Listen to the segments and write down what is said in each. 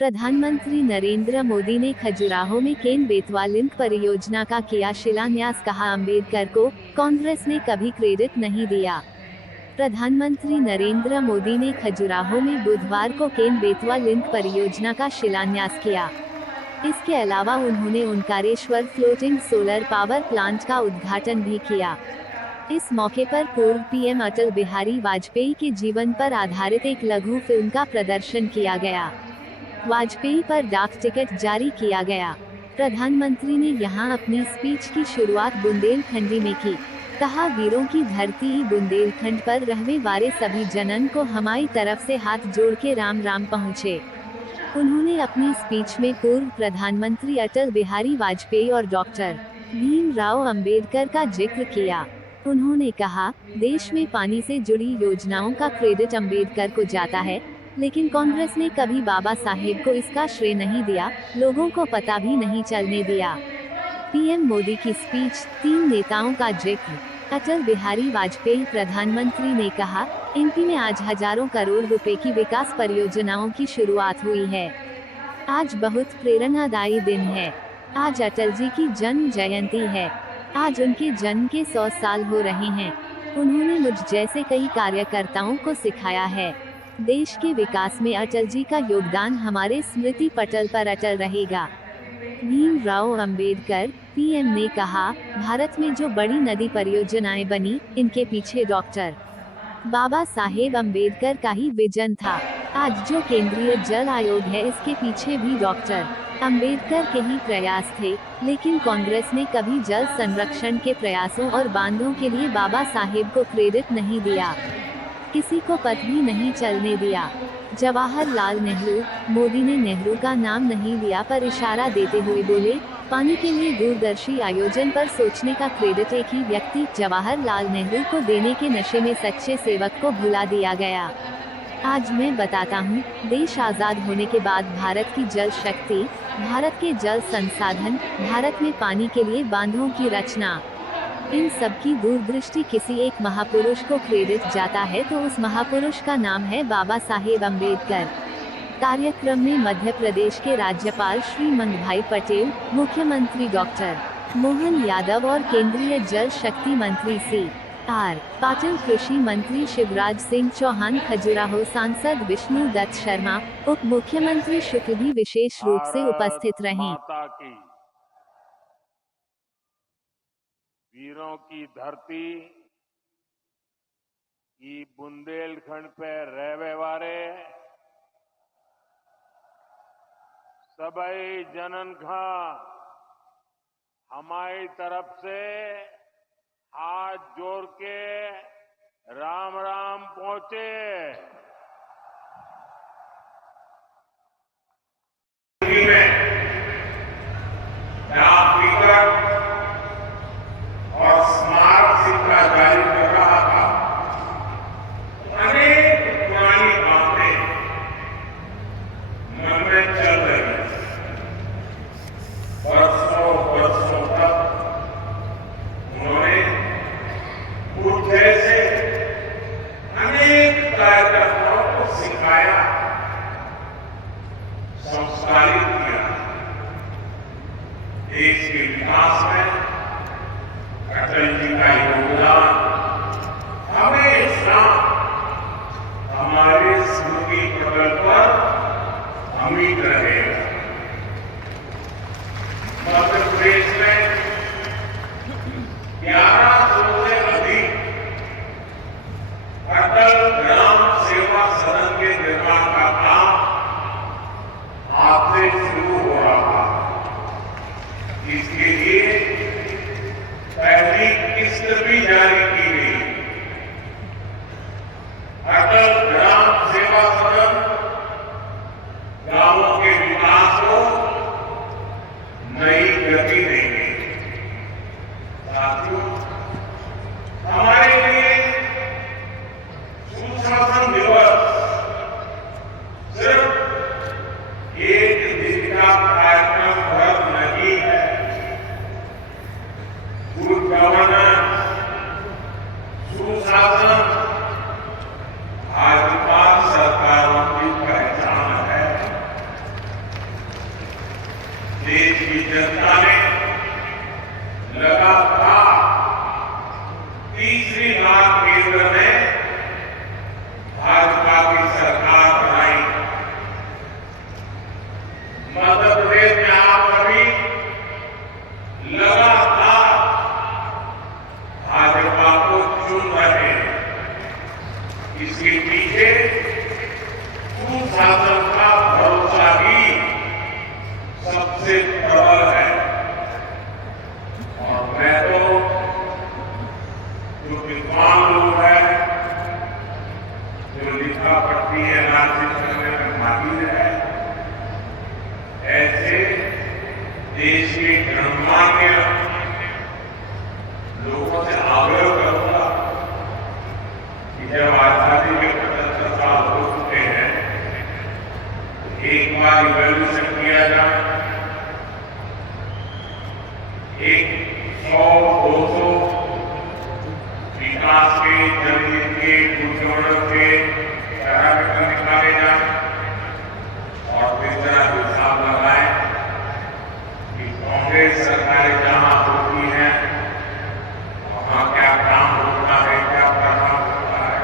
प्रधानमंत्री नरेंद्र मोदी ने खजुराहो में केन बेतवा लिंक परियोजना का किया शिलान्यास, कहा अंबेडकर को कांग्रेस ने कभी क्रेडिट नहीं दिया। प्रधानमंत्री नरेंद्र मोदी ने खजुराहो में बुधवार को केन बेतवा लिंक परियोजना का शिलान्यास किया। इसके अलावा उन्होंने Omkareshwar floating solar power plant का उद्घाटन भी किया। इस मौके पर पूर्व पीएम अटल बिहारी वाजपेयी के जीवन पर आधारित एक लघु फिल्म का प्रदर्शन किया गया। वाजपेयी पर डाक टिकट जारी किया गया। प्रधानमंत्री ने यहां अपनी स्पीच की शुरुआत बुंदेलखंडी में की। कहा, वीरों की धरती बुंदेलखंड पर रहने वाले सभी जनन को हमारी तरफ से हाथ जोड़ के राम राम पहुँचे। उन्होंने अपनी स्पीच में पूर्व प्रधानमंत्री अटल बिहारी वाजपेयी और डॉक्टर भीमराव अंबेडकर का जिक्र किया। उन्होंने कहा, देश में पानी से जुड़ी योजनाओं का क्रेडिट अंबेडकर को जाता है, लेकिन कांग्रेस ने कभी बाबा साहेब को इसका श्रेय नहीं दिया, लोगों को पता भी नहीं चलने दिया। पीएम मोदी की स्पीच, 3 नेताओं का जिक्र। अटल बिहारी वाजपेयी। प्रधानमंत्री ने कहा, एमपी में आज हजारों करोड़ रुपए की विकास परियोजनाओं की शुरुआत हुई है। आज बहुत प्रेरणादायी दिन है। आज अटल जी की जन्म जयंती है। आज उनके जन्म के 100 साल हो रहे हैं। उन्होंने मुझ जैसे कई कार्यकर्ताओं को सिखाया है। देश के विकास में अटल जी का योगदान हमारे स्मृति पटल पर अटल रहेगा। भीमराव अंबेडकर। पीएम ने कहा, भारत में जो बड़ी नदी परियोजनाएं बनी, इनके पीछे डॉक्टर बाबा साहेब अंबेडकर का ही विजन था। आज जो केंद्रीय जल आयोग है, इसके पीछे भी डॉक्टर अंबेडकर के ही प्रयास थे, लेकिन कांग्रेस ने कभी जल संरक्षण के प्रयासों और बांधों के लिए बाबा साहेब को क्रेडिट नहीं दिया, किसी को पता भी नहीं चलने दिया। जवाहरलाल नेहरू। मोदी ने नेहरू का नाम नहीं लिया, पर इशारा देते हुए बोले, पानी के लिए दूरदर्शी आयोजन पर सोचने का क्रेडिट एक ही व्यक्ति जवाहरलाल नेहरू को देने के नशे में सच्चे सेवक को भुला दिया गया। आज मैं बताता हूँ, देश आज़ाद होने के बाद भारत की जल शक्ति, भारत के जल संसाधन, भारत में पानी के लिए बांधों की रचना, इन सब की दूरदृष्टि किसी एक महापुरुष को क्रेडिट जाता है तो उस महापुरुष का नाम है बाबा साहेब अंबेडकर। कार्यक्रम में मध्य प्रदेश के राज्यपाल श्री मंगभाई पटेल, मुख्यमंत्री डॉक्टर मोहन यादव और केंद्रीय जल शक्ति मंत्री सी.आर. पाटिल, कृषि मंत्री शिवराज सिंह चौहान, खजुराहो सांसद विष्णु दत्त शर्मा, उप मुख्यमंत्री शुक्ल भी विशेष रूप से उपस्थित रहे। वीरों की धरती ई बुंदेलखंड पे रहवे वाले सबई जनन का हमारी तरफ से हाथ जोड़ के राम राम पहुंचे। और स्मारक सिक्का जारी कर रहा था। अनेक पुरानी बातें मन में चल रही थी। वर्षों वर्षों तक उन्होंने खुद जैसे अनेक कार्यकर्ताओं को सिखाया, संस्कारित किया। देश के विकास में अटल जी का योगदान हमेशा हमारे स्मृति पटल पर अमिट रहेगा। मध्य प्रदेश में 1100 से अधिक अटल ग्राम सेवा सदन के निर्माण का काम आज से शुरू हो रहा है। इसके लिए पहली किस्त भी जारी की गई। अटल ग्राम सेवा सदन गांवों के विकास को नई गति देंगे। साथियों, हमारे लिए सुशासन दिवस सिर्फ एक दिन का कार्यक्रम भर नहीं है। गुड गवर्नेंस, सुशासन भाजपा सरकारों की पहचान है। देश की जनता ने लगातार तीसरी बार केंद्र में भाजपा की सरकार बनाई। मध्य प्रदेश में आप सभी लगातार भाजपा को चुन रहे हैं। इसके पीछे सुशासन का भरोसा ही सबसे प्रबल है। और मैं तो जो विद्वान लोग हैं, जो लिखा पढ़ती एनालिसिस करने में माहिर है, ऐसे देश के गणमान्य लोगों से आग्रह करूंगा कि जब आजादी के 75 साल हो चुके हैं, तो एक बार इवैल्यूएशन किया जाए। एक 100-200 विकास के, जनहित के, दुर्योजन के पैरामीटर निकाले जाए और फिर जरा हिसाब लगाए कि कांग्रेस सरकारें जहां होती हैं वहां क्या काम होता है, क्या प्रभाव होता है।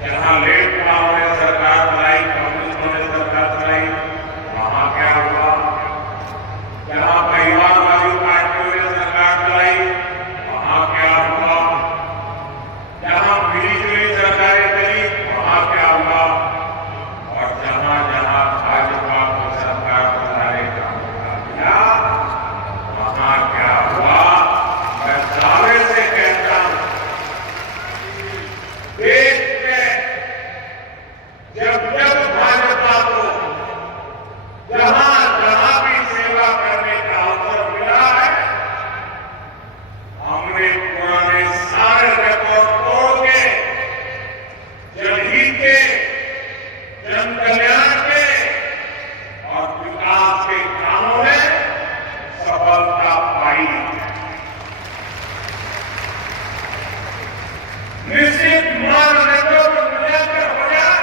जहां लेट पावर ने सरकार चलाई, कम्युनिस्टों ने सरकार चलाई, वहां क्या हुआ। जहां परिवारवादी पार्टियों ने सरकार चलाई, वहां क्या हुआ। जहां मिली-जुली सरकारें चली, वहां क्या हुआ। और जहां जहां भाजपा को सरकार चलाने का मौका मिला, वहां क्या हुआ। मैं दावे से कहता हूं, देश में जब जब भाजपा को जहां जहां भी सेवा करने का अवसर मिला है, हमने पुराने सारे रिकॉर्ड तोड़ के जनहित के, जन कल्याण के और विकास के कामों में सफलता पाई। निश्चित मार्ग नेतृत्व मिलाकर हो जाए,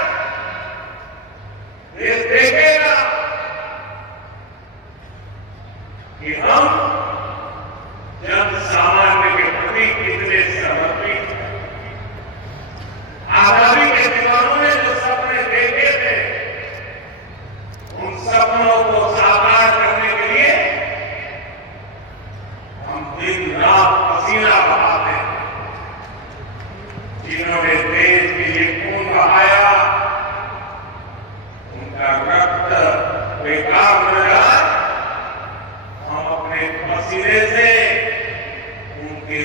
देश देखेगा कि हम जन सामान्य के प्रति कितने समर्पित हैं। आजादी के दीवानों ने जो सपने देखे थे, उन सपनों को साकार करने के लिए हम दिन रात पसीना बहाते हैं। जिन्होंने देश के लिए खून बहाया, उनका रक्त बेकार न जाए, हम अपने पसीने से उनके